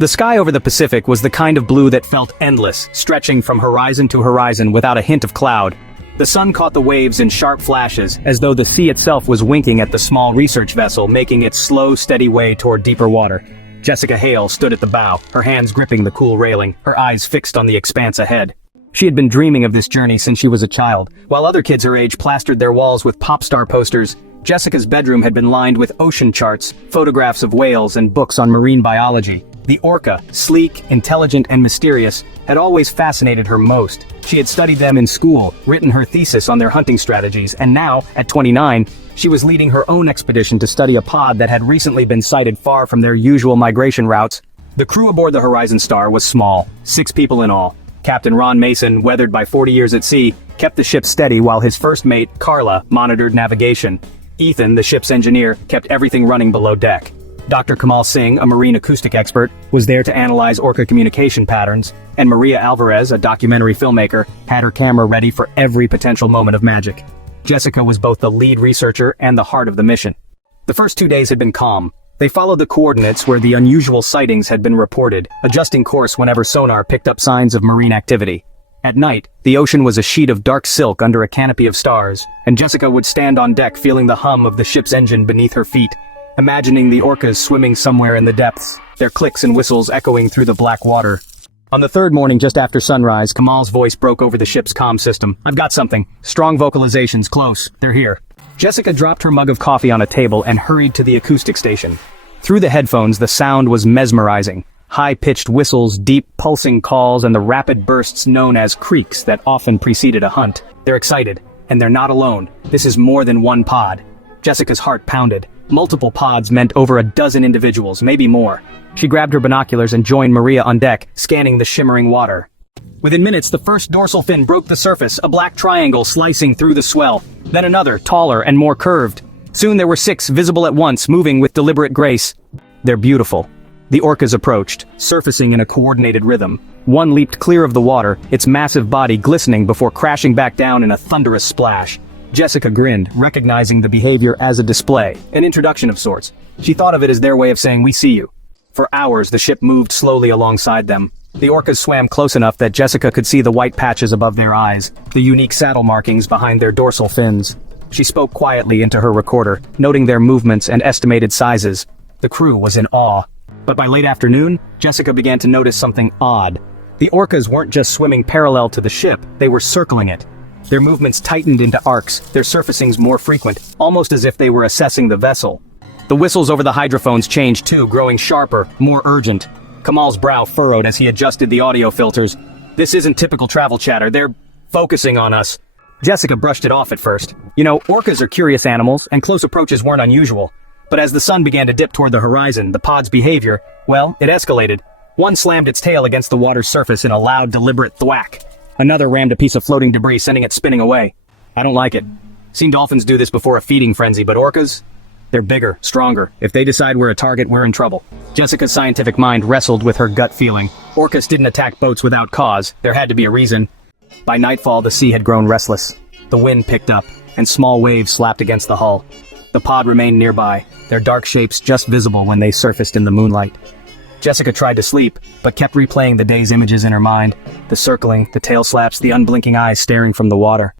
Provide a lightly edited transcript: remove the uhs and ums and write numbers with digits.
The sky over the Pacific was the kind of blue that felt endless, stretching from horizon to horizon without a hint of cloud. The sun caught the waves in sharp flashes, as though the sea itself was winking at the small research vessel making its slow, steady way toward deeper water. Jessica Hale stood at the bow, her hands gripping the cool railing, her eyes fixed on the expanse ahead. She had been dreaming of this journey since she was a child. While other kids her age plastered their walls with pop star posters, Jessica's bedroom had been lined with ocean charts, photographs of whales, and books on marine biology. The orca, sleek, intelligent, and mysterious, had always fascinated her most. She had studied them in school, written her thesis on their hunting strategies, and now, at 29, she was leading her own expedition to study a pod that had recently been sighted far from their usual migration routes. The crew aboard the Horizon Star was small, 6 people in all. Captain Ron Mason, weathered by 40 years at sea, kept the ship steady while his first mate, Carla, monitored navigation. Ethan, the ship's engineer, kept everything running below deck. Dr. Kamal Singh, a marine acoustic expert, was there to analyze orca communication patterns, and Maria Alvarez, a documentary filmmaker, had her camera ready for every potential moment of magic. Jessica was both the lead researcher and the heart of the mission. The first 2 days had been calm. They followed the coordinates where the unusual sightings had been reported, adjusting course whenever sonar picked up signs of marine activity. At night, the ocean was a sheet of dark silk under a canopy of stars, and Jessica would stand on deck feeling the hum of the ship's engine beneath her feet, imagining the orcas swimming somewhere in the depths, their clicks and whistles echoing through the black water. On the third morning just after sunrise, Kamal's voice broke over the ship's comm system. "I've got something. Strong vocalizations, close. They're here." Jessica dropped her mug of coffee on a table and hurried to the acoustic station. Through the headphones, the sound was mesmerizing. High-pitched whistles, deep, pulsing calls, and the rapid bursts known as creaks that often preceded a hunt. They're excited, and they're not alone. This is more than one pod. Jessica's heart pounded. Multiple pods meant over a dozen individuals, maybe more. She grabbed her binoculars and joined Maria on deck, scanning the shimmering water. Within minutes, the first dorsal fin broke the surface, a black triangle slicing through the swell. Then another, taller and more curved. Soon there were 6 visible at once, moving with deliberate grace. They're beautiful. The orcas approached, surfacing in a coordinated rhythm. One leaped clear of the water, its massive body glistening before crashing back down in a thunderous splash. Jessica grinned, recognizing the behavior as a display, an introduction of sorts. She thought of it as their way of saying, "We see you." For hours, the ship moved slowly alongside them. The orcas swam close enough that Jessica could see the white patches above their eyes, the unique saddle markings behind their dorsal fins. She spoke quietly into her recorder, noting their movements and estimated sizes. The crew was in awe. But by late afternoon, Jessica began to notice something odd. The orcas weren't just swimming parallel to the ship, they were circling it. Their movements tightened into arcs, their surfacings more frequent, almost as if they were assessing the vessel. The whistles over the hydrophones changed too, growing sharper, more urgent. Kamal's brow furrowed as he adjusted the audio filters. "This isn't typical travel chatter, they're focusing on us." Jessica brushed it off at first. You know, orcas are curious animals, and close approaches weren't unusual. But as the sun began to dip toward the horizon, the pod's behavior, well, it escalated. One slammed its tail against the water's surface in a loud, deliberate thwack. Another rammed a piece of floating debris, sending it spinning away. "I don't like it. Seen dolphins do this before a feeding frenzy, but orcas? They're bigger, stronger. If they decide we're a target, we're in trouble." Jessica's scientific mind wrestled with her gut feeling. Orcas didn't attack boats without cause. There had to be a reason. By nightfall, the sea had grown restless. The wind picked up, and small waves slapped against the hull. The pod remained nearby, their dark shapes just visible when they surfaced in the moonlight. Jessica tried to sleep, but kept replaying the day's images in her mind. The circling, the tail slaps, the unblinking eyes staring from the water.